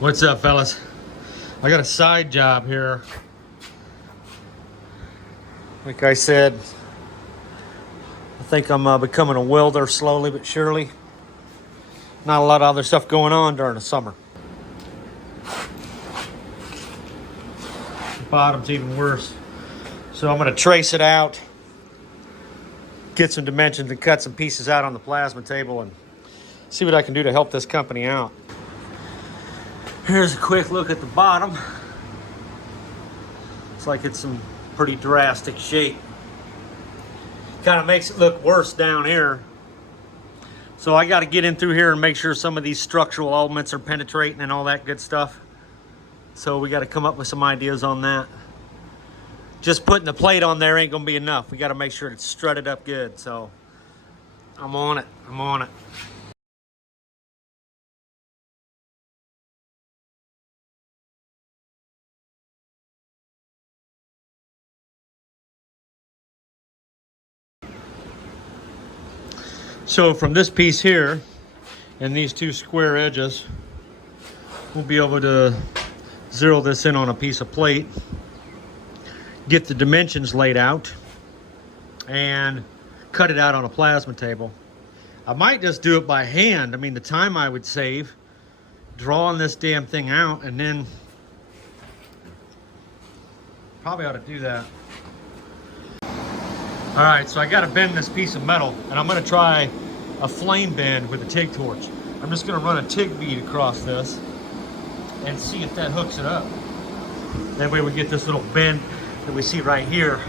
What's up, fellas? I got a side job here. Like I said, I think I'm becoming a welder slowly but surely. Not a lot of other stuff going on during the summer. The bottom's even worse. So I'm gonna trace it out, get some dimensions and cut some pieces out on the plasma table and see what I can do to help this company out. Here's a quick look at the bottom. Looks like it's some pretty drastic shape. Kind of makes it look worse down here. So I got to get in through here and make sure some of these structural elements are penetrating and all that good stuff. So we got to come up with some ideas on that. Just putting the plate on there ain't gonna be enough. We got to make sure it's strutted up good. So I'm on it. I'm on it. So from this piece here and these two square edges, we'll be able to zero this in on a piece of plate, get the dimensions laid out, and cut it out on a plasma table. I might just do it by hand. I mean, the time I would save drawing this damn thing out, and then probably ought to do that. All right, so I got to bend this piece of metal, and I'm going to try a flame bend with a TIG torch. I'm just going to run a TIG bead across this and see if that hooks it up. That way we get this little bend that we see right here.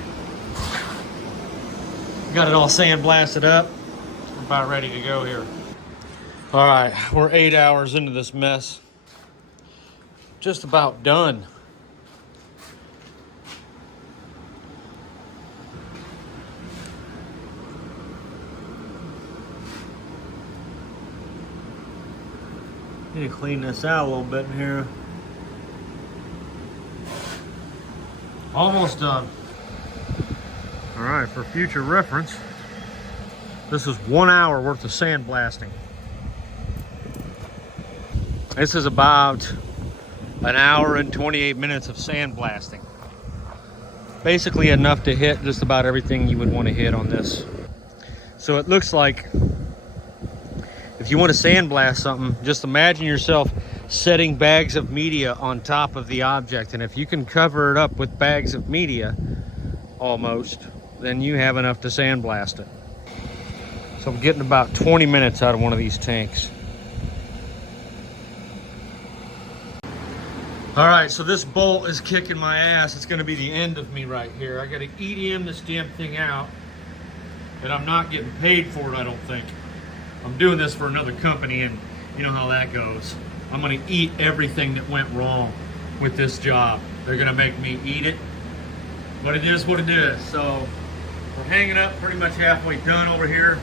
Got it all sandblasted up. We're about ready to go here. All right, we're 8 hours into this mess. Just about done. Need to clean this out a little bit in here. Almost done. All right, for future reference, this is 1 hour worth of sandblasting. This is about an hour and 28 minutes of sandblasting. Basically enough to hit just about everything you would want to hit on this. So it looks like if you want to sandblast something, just imagine yourself setting bags of media on top of the object. And if you can cover it up with bags of media, almost, then you have enough to sandblast it. So I'm getting about 20 minutes out of one of these tanks. All right, so this bolt is kicking my ass. It's gonna be the end of me right here. I gotta EDM this damn thing out, and I'm not getting paid for it, I don't think. I'm doing this for another company, and you know how that goes. I'm gonna eat everything that went wrong with this job. They're gonna make me eat it, but it is what it is. So we're hanging up pretty much halfway done over here.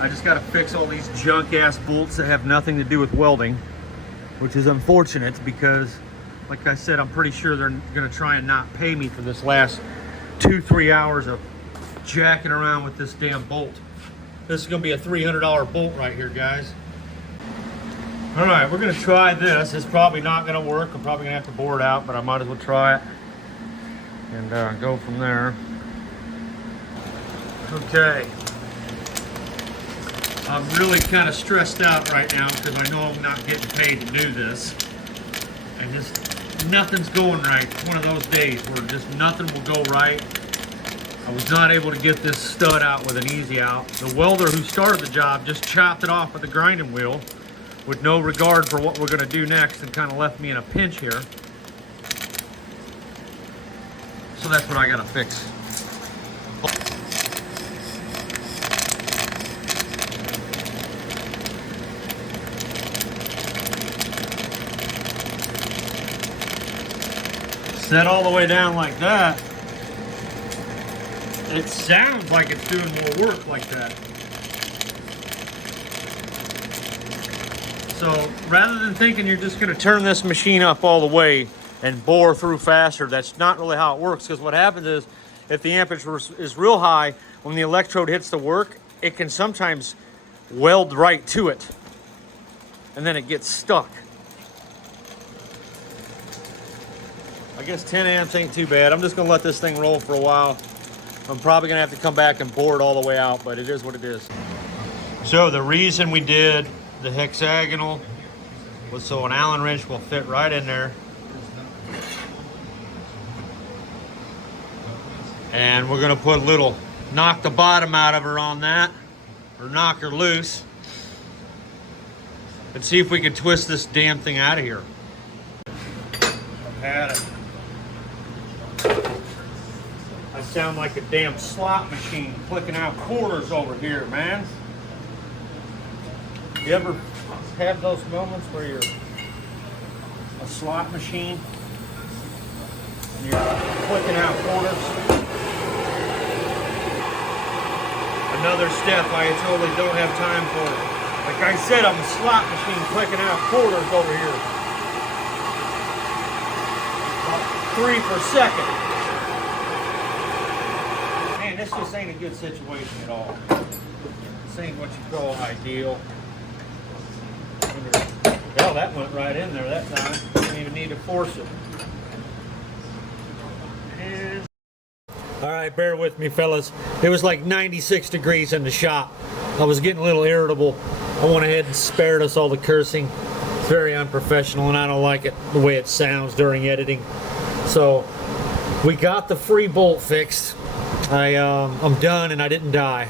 I just gotta fix all these junk ass bolts that have nothing to do with welding, which is unfortunate because, like I said, I'm pretty sure they're gonna try and not pay me for this last 2-3 hours of jacking around with this damn bolt. This is gonna be a $300 bolt right here, guys. All right, we're gonna try this. It's probably not gonna work. I'm probably gonna have to bore it out, but I might as well try it and go from there. Okay. I'm really kind of stressed out right now because I know I'm not getting paid to do this. And just nothing's going right. It's one of those days where just nothing will go right. I was not able to get this stud out with an easy out. The welder who started the job just chopped it off with a grinding wheel with no regard for what we're gonna do next and kind of left me in a pinch here. So that's what I gotta fix. Set all the way down like that. It sounds like it's doing more work like that. So rather than thinking you're just gonna turn this machine up all the way and bore through faster, that's not really how it works, because what happens is if the amperage is real high, when the electrode hits the work, it can sometimes weld right to it and then it gets stuck. I guess 10 amps ain't too bad. I'm just gonna let this thing roll for a while. I'm probably gonna have to come back and bore it all the way out, but it is what it is. So the reason we did the hexagonal was so an Allen wrench will fit right in there. And we're gonna put a little, knock the bottom out of her on that, or knock her loose, and see if we can twist this damn thing out of here. I've had it. I sound like a damn slot machine clicking out quarters over here, man. You ever have those moments where you're a slot machine and you're clicking out quarters? Another step I totally don't have time for. Like I said, I'm a slot machine clicking out quarters over here. About 3 per second. Man, this just ain't a good situation at all. This ain't what you call ideal. Hell, that went right in there that time. Didn't even need to force it. And all right, bear with me, fellas. It was like 96 degrees in the shop. I was getting a little irritable. I went ahead and spared us all the cursing. It's very unprofessional, and I don't like it the way it sounds during editing. So we got the free bolt fixed. I'm done, and I didn't die.